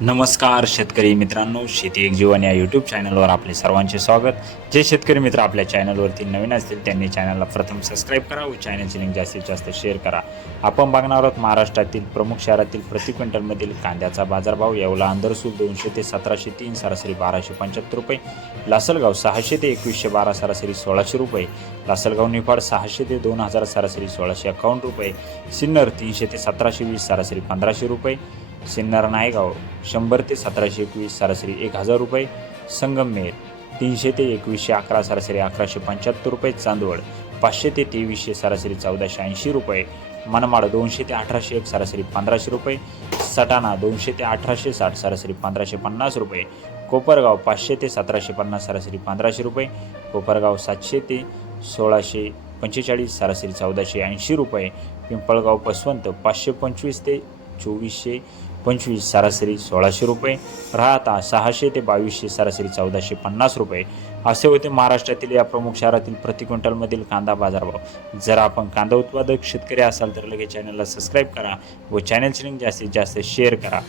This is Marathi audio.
नमस्कार शेतकरी मित्रांनो शेती एक जीवन या यूट्यूब चॅनलवर आपले सर्वांचे स्वागत. जे शेतकरी मित्र आपल्या चॅनलवरती नवीन असतील त्यांनी चॅनलला प्रथम सबस्क्राईब करा व चॅनलची लिंक जास्तीत जास्त शेअर करा. आपण बघणार आहोत महाराष्ट्रातील प्रमुख शहरातील प्रति क्विंटलमधील कांद्याचा बाजारभाव. येवला अंदरसूल दोनशे ते सतराशे तीन सरासरी बाराशे पंच्याहत्तर रुपये. लासलगाव सहाशे ते एकवीसशे बारा सरासरी सोळाशे रुपये. लासलगाव निफाड सहाशे ते दोन हजार सरासरी सोळाशे अकावन्न रुपये. सिन्नर तीनशे ते सतराशे वीस सरासरी पंधराशे रुपये. सिन्नर नायगाव शंभर ते सतराशे एकवीस सरासरी एक हजार रुपये. संगमनेर तीनशे ते एकवीसशे अकरा सरासरी अकराशे पंच्याहत्तर रुपये. चांदवड पाचशे ते तेवीसशे सरासरी चौदाशे ऐंशी रुपये. मनमाड दोनशे ते अठराशे एक सरासरी पंधराशे रुपये. सटाणा दोनशे ते अठराशे साठ सरासरी पंधराशे पन्नास रुपये. कोपरगाव पाचशे ते सतराशे पन्नास सरासरी पंधराशे रुपये. कोपरगाव सातशे ते सोळाशे पंचेचाळीस सरासरी चौदाशे ऐंशी रुपये. पिंपळगाव पसवंत पाचशे पंचवीस ते चोवीसशे पंचवीस सरासरी सोळाशे रुपये. राहता सहाशे ते बावीसशे सरासरी चौदाशे पन्नास रुपये. असे होते महाराष्ट्रातील या प्रमुख शहरातील प्रति क्विंटलमधील कांदा बाजारभाव. जर आपण कांदा उत्पादक शेतकरी असाल तर लगेच चॅनलला सबस्क्राईब करा व चॅनलची लिंक जास्तीत जास्त शेअर करा.